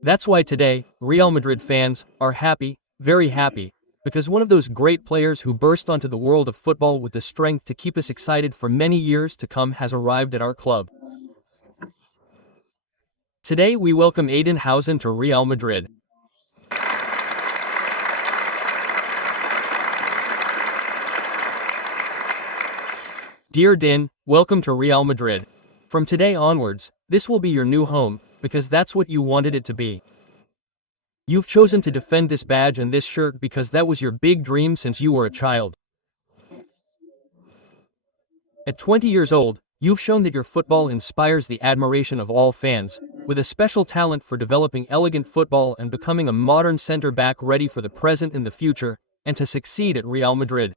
That's why today, Real Madrid fans are happy, very happy, because one of those great players who burst onto the world of football with the strength to keep us excited for many years to come has arrived at our club. Today we welcome Huijsen to Real Madrid. Dear Din, welcome to Real Madrid. From today onwards, this will be your new home, because that's what you wanted it to be. You've chosen to defend this badge and this shirt because that was your big dream since you were a child. At 20 years old, you've shown that your football inspires the admiration of all fans, with a special talent for developing elegant football and becoming a modern center-back ready for the present and the future, and to succeed at Real Madrid.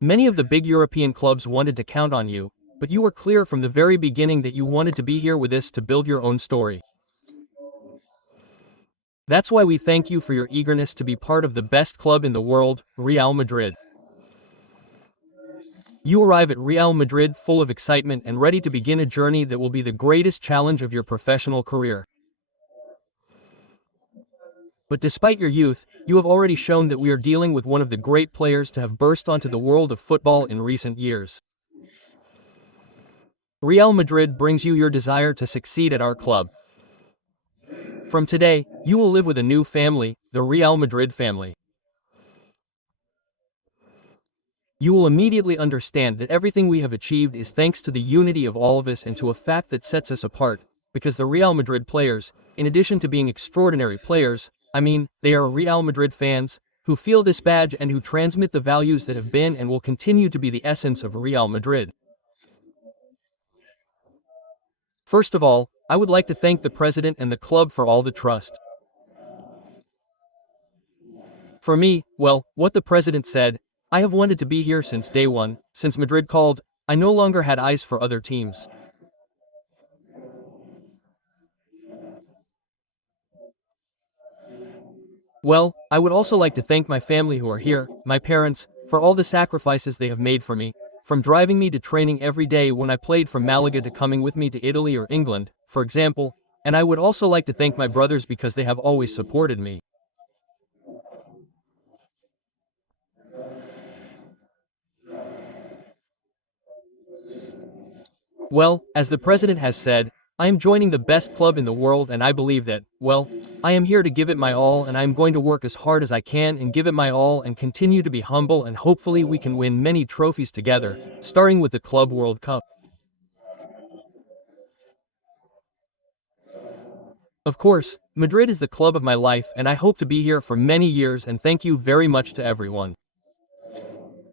Many of the big European clubs wanted to count on you, but you were clear from the very beginning that you wanted to be here with us to build your own story. That's why we thank you for your eagerness to be part of the best club in the world, Real Madrid. You arrive at Real Madrid full of excitement and ready to begin a journey that will be the greatest challenge of your professional career. But despite your youth, you have already shown that we are dealing with one of the great players to have burst onto the world of football in recent years. Real Madrid brings you your desire to succeed at our club. From today, you will live with a new family, the Real Madrid family. You will immediately understand that everything we have achieved is thanks to the unity of all of us and to a fact that sets us apart, because the Real Madrid players, in addition to being extraordinary players, they are Real Madrid fans, who feel this badge and who transmit the values that have been and will continue to be the essence of Real Madrid. First of all, I would like to thank the president and the club for all the trust. For me, well, what the president said, I have wanted to be here since day one. Since Madrid called, I no longer had eyes for other teams. Well, I would also like to thank my family who are here, my parents, for all the sacrifices they have made for me, from driving me to training every day when I played from Malaga to coming with me to Italy or England, for example, and I would also like to thank my brothers because they have always supported me. Well, as the president has said, I am joining the best club in the world and I believe that, well, I am here to give it my all and I am going to work as hard as I can and give it my all and continue to be humble and hopefully we can win many trophies together, starting with the Club World Cup. Of course, Madrid is the club of my life and I hope to be here for many years and thank you very much to everyone.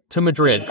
To Madrid.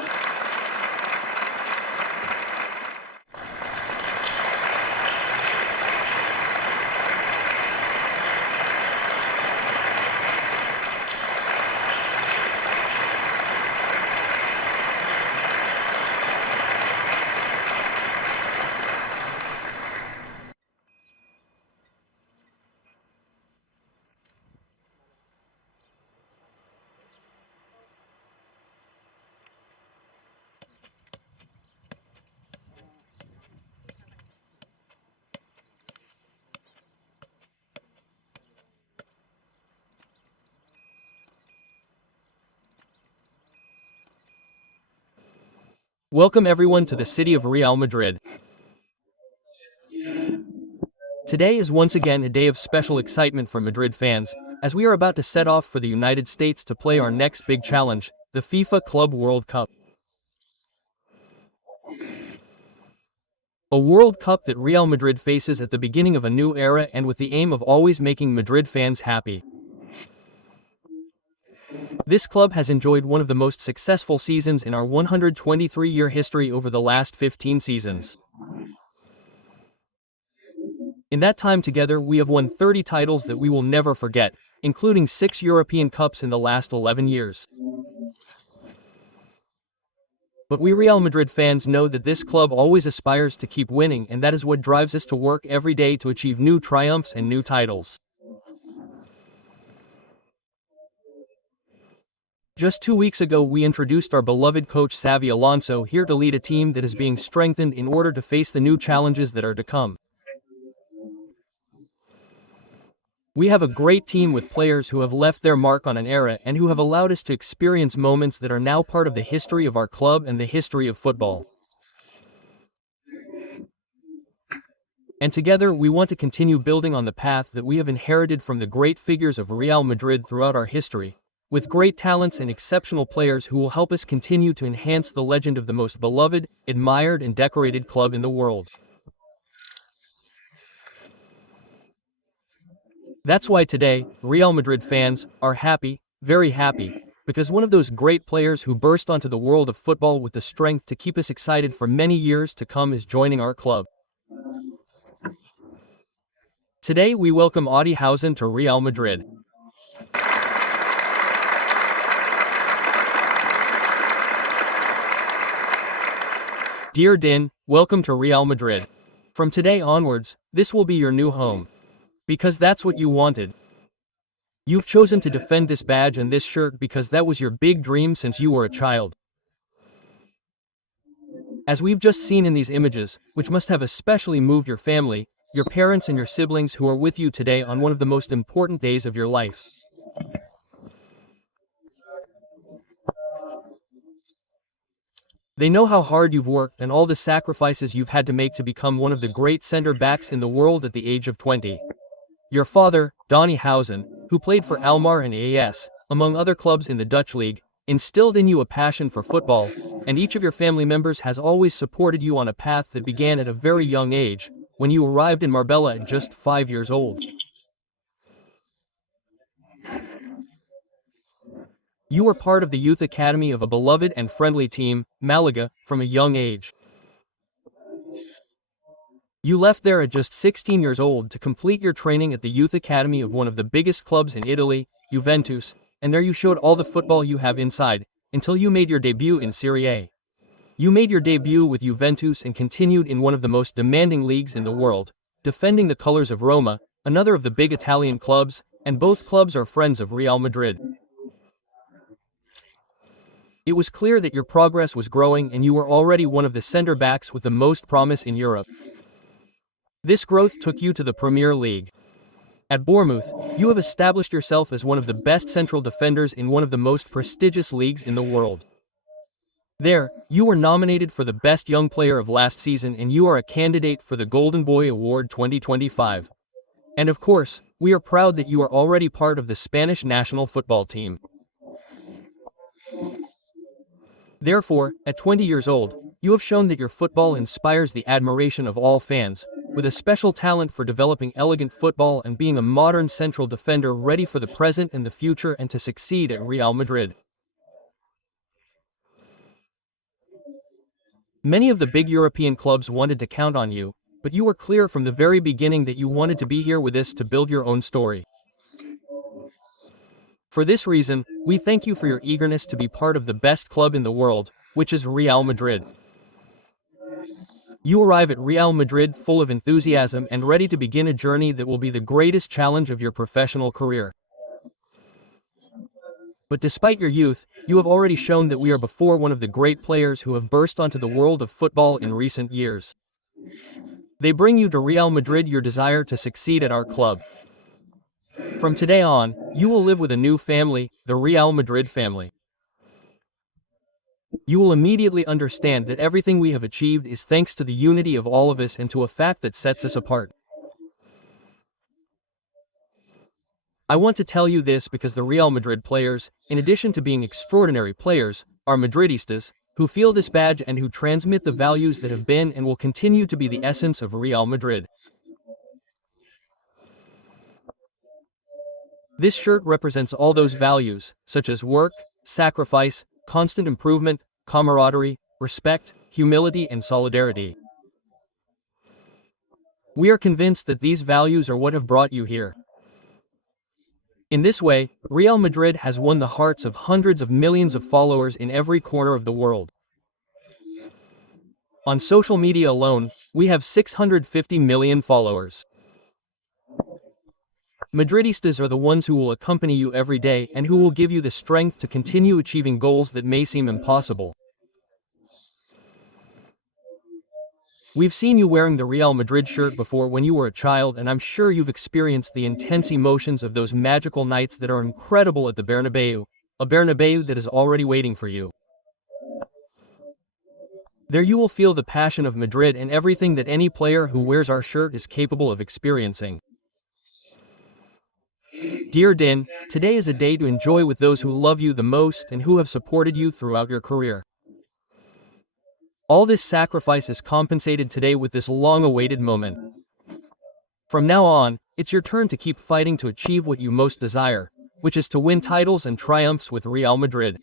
Welcome everyone to the city of Real Madrid. Today is once again a day of special excitement for Madrid fans, as we are about to set off for the United States to play our next big challenge, the FIFA Club World Cup. A World Cup that Real Madrid faces at the beginning of a new era and with the aim of always making Madrid fans happy. This club has enjoyed one of the most successful seasons in our 123-year history over the last 15 seasons. In that time together we have won 30 titles that we will never forget, including 6 European Cups in the last 11 years. But we Real Madrid fans know that this club always aspires to keep winning and that is what drives us to work every day to achieve new triumphs and new titles. Just 2 weeks ago we introduced our beloved coach Xavi Alonso here to lead a team that is being strengthened in order to face the new challenges that are to come. We have a great team with players who have left their mark on an era and who have allowed us to experience moments that are now part of the history of our club and the history of football. And together we want to continue building on the path that we have inherited from the great figures of Real Madrid throughout our history, with great talents and exceptional players who will help us continue to enhance the legend of the most beloved, admired and decorated club in the world. That's why today, Real Madrid fans are happy, very happy, because one of those great players who burst onto the world of football with the strength to keep us excited for many years to come is joining our club. Today we welcome Huijsen to Real Madrid. Dear Din, welcome to Real Madrid. From today onwards, this will be your new home. Because that's what you wanted. You've chosen to defend this badge and this shirt because that was your big dream since you were a child. As we've just seen in these images, which must have especially moved your family, your parents and your siblings who are with you today on one of the most important days of your life. They know how hard you've worked and all the sacrifices you've had to make to become one of the great center backs in the world at the age of 20. Your father, Donny Huijsen, who played for Almar and AS, among other clubs in the Dutch league, instilled in you a passion for football, and each of your family members has always supported you on a path that began at a very young age, when you arrived in Marbella at just 5 years old. You were part of the youth academy of a beloved and friendly team, Malaga, from a young age. You left there at just 16 years old to complete your training at the youth academy of one of the biggest clubs in Italy, Juventus, and there you showed all the football you have inside, until you made your debut in Serie A. You made your debut with Juventus and continued in one of the most demanding leagues in the world, defending the colors of Roma, another of the big Italian clubs, and both clubs are friends of Real Madrid. It was clear that your progress was growing and you were already one of the center backs with the most promise in Europe. This growth took you to the Premier League. At Bournemouth, you have established yourself as one of the best central defenders in one of the most prestigious leagues in the world. There, you were nominated for the Best Young Player of last season and you are a candidate for the Golden Boy Award 2025. And of course, we are proud that you are already part of the Spanish national football team. Therefore, at 20 years old, you have shown that your football inspires the admiration of all fans, with a special talent for developing elegant football and being a modern central defender ready for the present and the future and to succeed at Real Madrid. Many of the big European clubs wanted to count on you, but you were clear from the very beginning that you wanted to be here with us to build your own story. For this reason, we thank you for your eagerness to be part of the best club in the world, which is Real Madrid. You arrive at Real Madrid full of enthusiasm and ready to begin a journey that will be the greatest challenge of your professional career. But despite your youth, you have already shown that we are before one of the great players who have burst onto the world of football in recent years. They bring you to Real Madrid your desire to succeed at our club. From today on, you will live with a new family, the Real Madrid family. You will immediately understand that everything we have achieved is thanks to the unity of all of us and to a fact that sets us apart. I want to tell you this because the Real Madrid players, in addition to being extraordinary players, are Madridistas, who feel this badge and who transmit the values that have been and will continue to be the essence of Real Madrid. This shirt represents all those values, such as work, sacrifice, constant improvement, camaraderie, respect, humility and solidarity. We are convinced that these values are what have brought you here. In this way, Real Madrid has won the hearts of hundreds of millions of followers in every corner of the world. On social media alone, we have 650 million followers. Madridistas are the ones who will accompany you every day and who will give you the strength to continue achieving goals that may seem impossible. We've seen you wearing the Real Madrid shirt before when you were a child, and I'm sure you've experienced the intense emotions of those magical nights that are incredible at the Bernabeu, a Bernabeu that is already waiting for you. There you will feel the passion of Madrid and everything that any player who wears our shirt is capable of experiencing. Dear Din, today is a day to enjoy with those who love you the most and who have supported you throughout your career. All this sacrifice is compensated today with this long-awaited moment. From now on, it's your turn to keep fighting to achieve what you most desire, which is to win titles and triumphs with Real Madrid.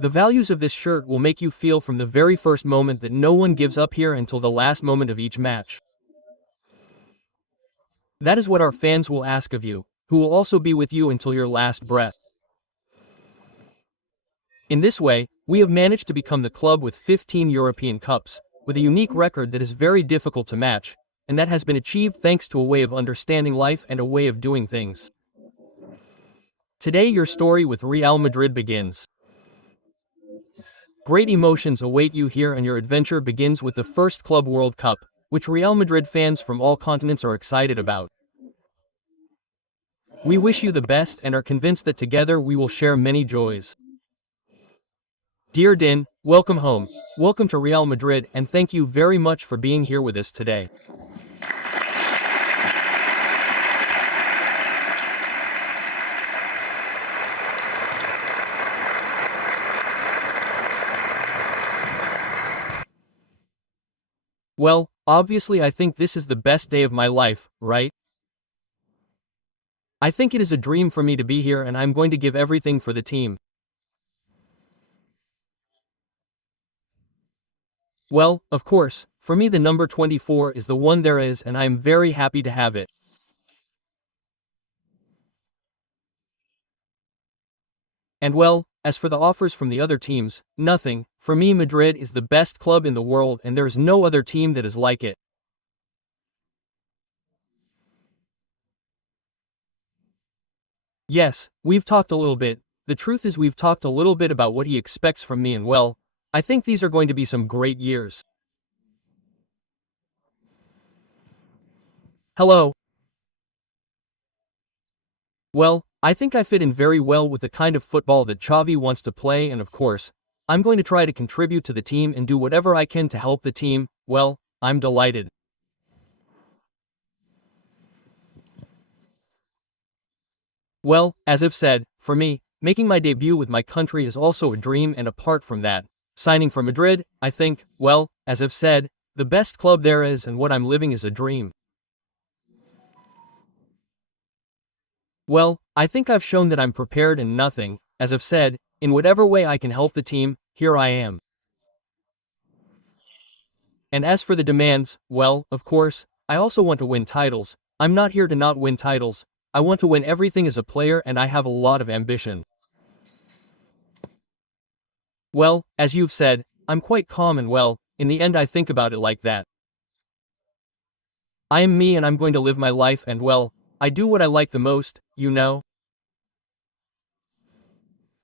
The values of this shirt will make you feel from the very first moment that no one gives up here until the last moment of each match. That is what our fans will ask of you, who will also be with you until your last breath. In this way, we have managed to become the club with 15 European Cups, with a unique record that is very difficult to match, and that has been achieved thanks to a way of understanding life and a way of doing things. Today your story with Real Madrid begins. Great emotions await you here, and your adventure begins with the first Club World Cup, which Real Madrid fans from all continents are excited about. We wish you the best and are convinced that together we will share many joys. Dear Din, welcome home, welcome to Real Madrid, and thank you very much for being here with us today. Well, obviously I think this is the best day of my life, right? I think it is a dream for me to be here, and I'm going to give everything for the team. Well, of course, for me the number 24 is the one there is, and I am very happy to have it. And well, as for the offers from the other teams, nothing. For me Madrid is the best club in the world, and there is no other team that is like it. Yes, we've talked a little bit. The truth is we've talked a little bit about what he expects from me, and well, I think these are going to be some great years. Hello. Well, I think I fit in very well with the kind of football that Xavi wants to play, and of course, I'm going to try to contribute to the team and do whatever I can to help the team. Well, I'm delighted. Well, as I've said, for me, making my debut with my country is also a dream, and apart from that, signing for Madrid, I think, well, as I've said, the best club there is, and what I'm living is a dream. Well, I think I've shown that I'm prepared, and nothing, as I've said, in whatever way I can help the team, here I am. And as for the demands, well, of course, I also want to win titles. I'm not here to not win titles. I want to win everything as a player, and I have a lot of ambition. Well, as you've said, I'm quite calm, and well, in the end I think about it like that. I am me, and I'm going to live my life, and well, I do what I like the most, you know?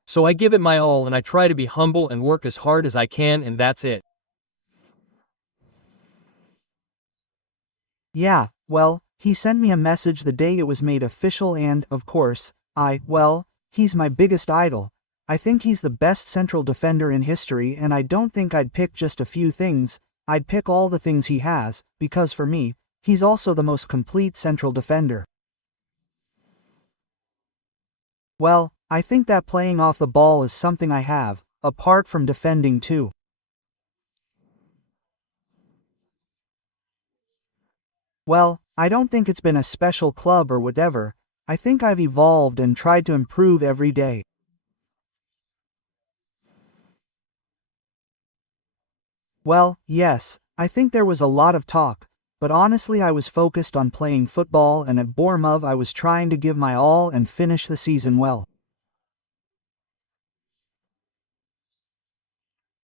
So I give it my all, and I try to be humble and work as hard as I can, and that's it. Yeah, well, he sent me a message the day it was made official, and, of course, he's my biggest idol. I think he's the best central defender in history, and I don't think I'd pick just a few things. I'd pick all the things he has, because for me, he's also the most complete central defender. Well, I think that playing off the ball is something I have, apart from defending too. Well, I don't think it's been a special club or whatever. I think I've evolved and tried to improve every day. Well, yes, I think there was a lot of talk, but honestly I was focused on playing football, and at Bournemouth I was trying to give my all and finish the season well.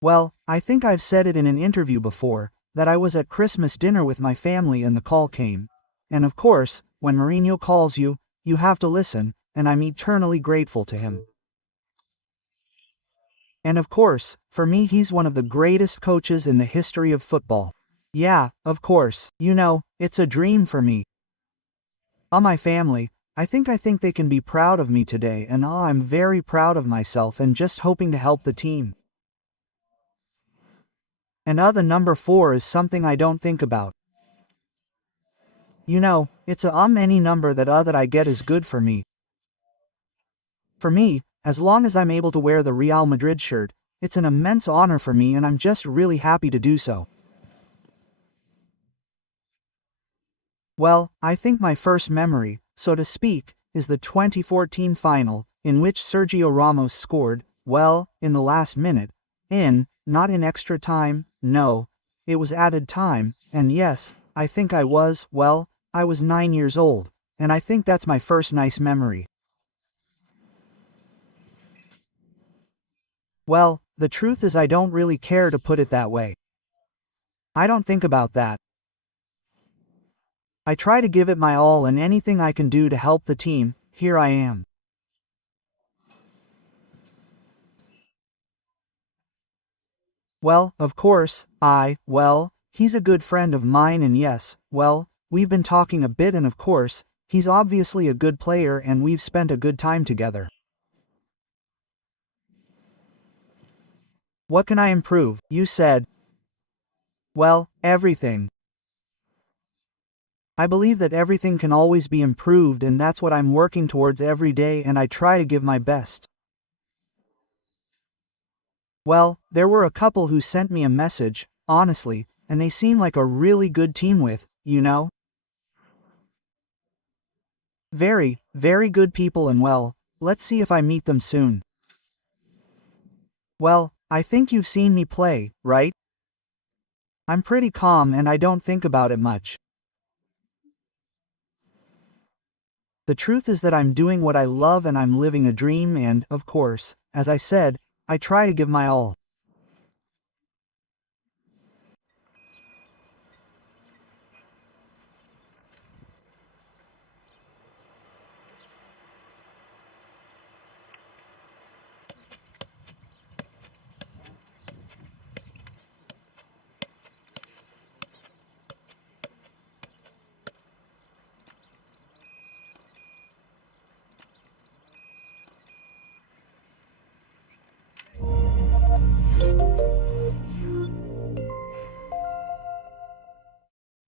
Well, I think I've said it in an interview before, that I was at Christmas dinner with my family and the call came. and of course, when Mourinho calls you, you have to listen, and I'm eternally grateful to him. And of course, for me he's one of the greatest coaches in the history of football. Yeah, of course, you know, it's a dream for me. My family, I think they can be proud of me today, and I'm very proud of myself and just hoping to help the team. And the number 4 is something I don't think about. You know, it's any number that I get is good for me. For me, as long as I'm able to wear the Real Madrid shirt, it's an immense honor for me and I'm just really happy to do so. Well, I think my first memory, so to speak, is the 2014 final, in which Sergio Ramos scored, well, in the last minute. Not in extra time, no. It was added time, and yes, I think I was 9 years old, and I think that's my first nice memory. Well, the truth is I don't really care to put it that way. I don't think about that. I try to give it my all, and anything I can do to help the team, here I am. Well, of course, he's a good friend of mine, and yes, we've been talking a bit, and of course, he's obviously a good player and we've spent a good time together. What can I improve, you said? Well, everything. I believe that everything can always be improved, and that's what I'm working towards every day, and I try to give my best. Well, there were a couple who sent me a message, honestly, and they seem like a really good team with, you know? Very, very good people, and let's see if I meet them soon. Well, I think you've seen me play, right? I'm pretty calm and I don't think about it much. The truth is that I'm doing what I love and I'm living a dream, and, of course, as I said, I try to give my all.